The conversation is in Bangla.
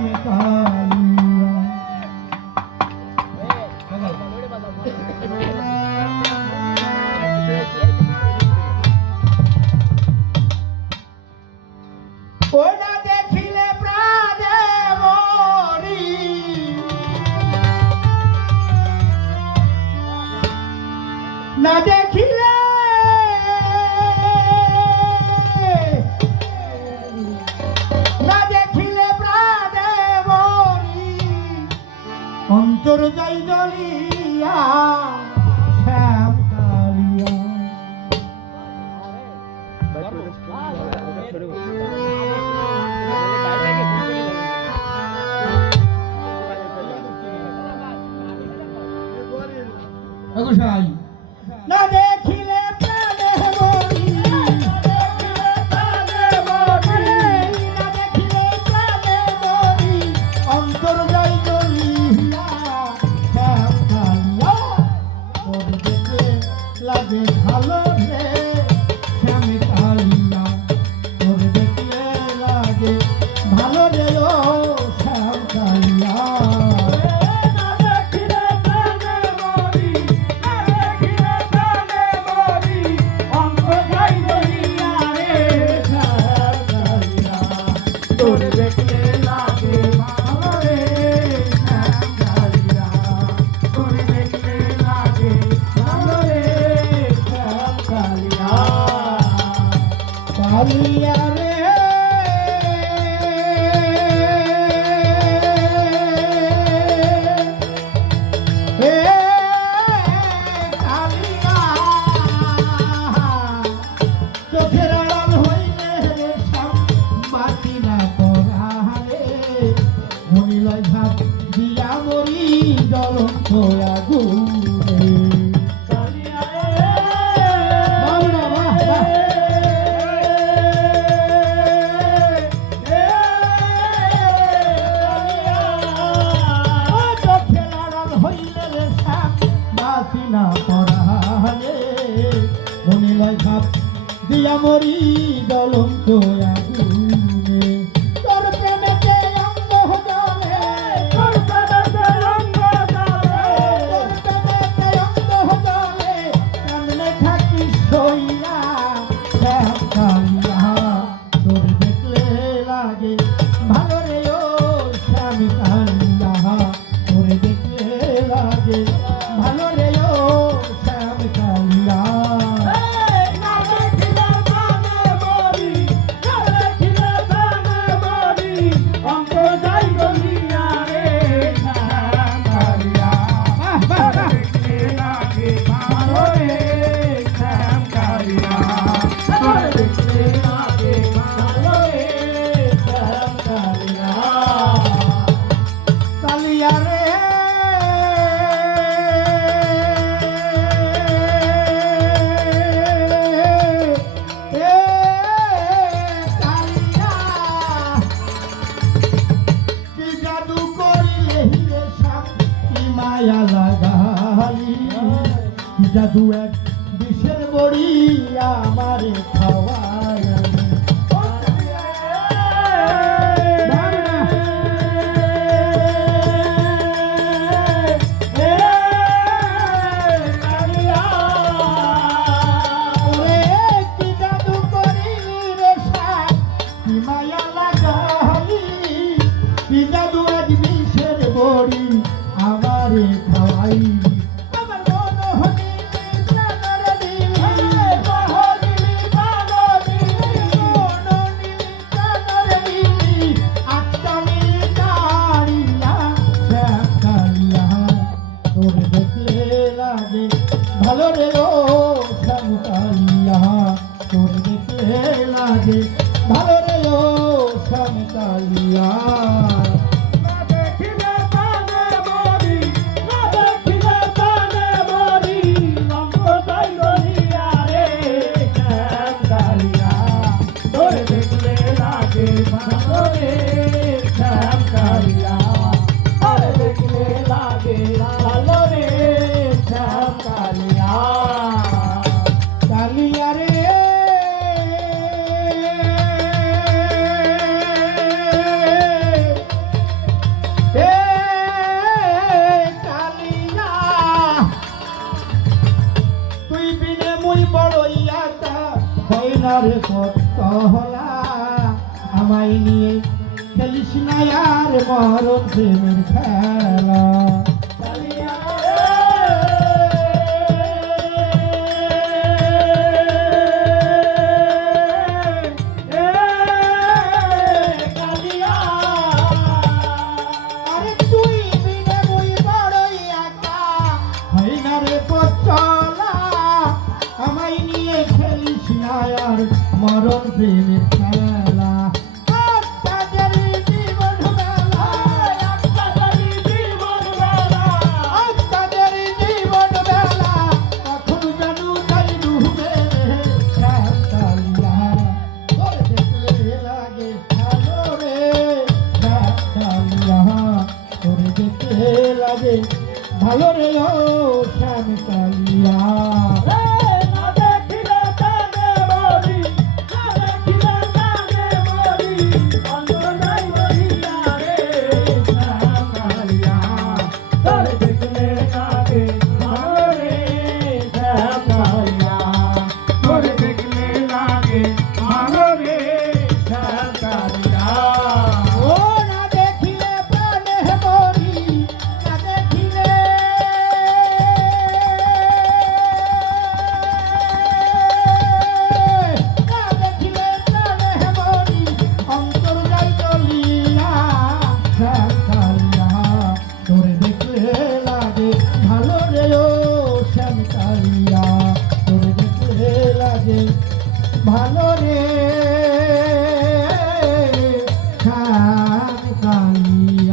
শ্যাম কালিয়া। ওটা দেখিলে প্রাণে মরি, না দেখিলে প্রাণে মরি, অন্তর যাই জ্বলিয়া শ্যাম কালিয়া। না দেখিলে প্রাণে মরি, না দেখিলে প্রাণে মরি, অন্তর যাই জ্বলিয়া শ্যাম কালিয়া। তোর দেখে লাগে ভালো রে শ্যাম কালিয়া, তোর দেখলে লাগে ভালো রে ও শ্যাম কালিয়া। কালিয়া রে হে কালিয়া, চোখের আড়াল হইলে শ্যাম বাতি না পরাহারে, মনিলয় ঘাট দিয়া মরি জ্বলন্ত আগুনে। না পরাহারে, মনিলয় ঘাট দিয়া মরি জ্বলন্ত আগুনে। তোর প্রেমেতে অঙ্গ জলে, তোর প্রেমেতে অঙ্গ জলে, তোর প্রেমেতে অঙ্গ জলে, কেমনে থাকি সইয়া শ্যাম কালিয়া। তোর দেখলে লাগে ভালো রে ও শ্যাম কালিয়া, তোর দেখলে লাগে ভালো রে ও শ্যাম কালিয়া। না দেখিলে প্রাণে মরি, না দেখিলে প্রাণে মরি, অন্তর যাই জ্বলিয়া রে শ্যাম কালিয়া। দেখলে লাগে ভালো রে শ্যাম কালিয়া, দেখলে লাগে ভালো রে শ্যাম কালিয়া। কালিয়া রে মায়া লাগালি, জাদু এক বিষের বড়ি আমারে খাওয়ায়। জাদু করিলি রে শ্যাম, কি মায়া লাগালি, কি জাদু এক বিষের বড়ি আমারে খাওয়াই। আমার মন হলি প্রাণর দিলি, মন হলি প্রাণর দিলি, মন হলি প্রাণর দিলি, আত্মানি কালিয়া শ্যাম কালিয়া। তোর দেখলে লাগে ভালো রে ও শ্যাম কালিয়া, তোর দেখলে লাগে ভালো রে ও শ্যাম কালিয়া। কালিয়া রে মরণ প্রেমের খেলা আরে তুই বিনে মুই বড়ই একা হই না রে পচলা আমায় নিয়ে খেলিস না আর মরণ প্রেমের খেলা লাগে ভালো রে ও শ্যাম কালিয়া না দেখিলে কানে মরি না দেখিলে কানে মরি অন্তর নাই মরিয়া রে শ্যাম কালিয়া তোর দেখলে লাগে ভালো রে শ্যাম কালিয়া তোর দেখলে লাগে ভালো রে শ্যাম কালিয়া ও না দেখিলে প্রাণে মরি না দেখিলে প্রাণে মরি অন্তর যাই চলিয়া শ্যাম কালিয়া তোর দেখলে লাগে ভালো রে ও শ্যাম কালিয়া তোর দেখলে লাগে ভালো রে শ্যাম কালিয়া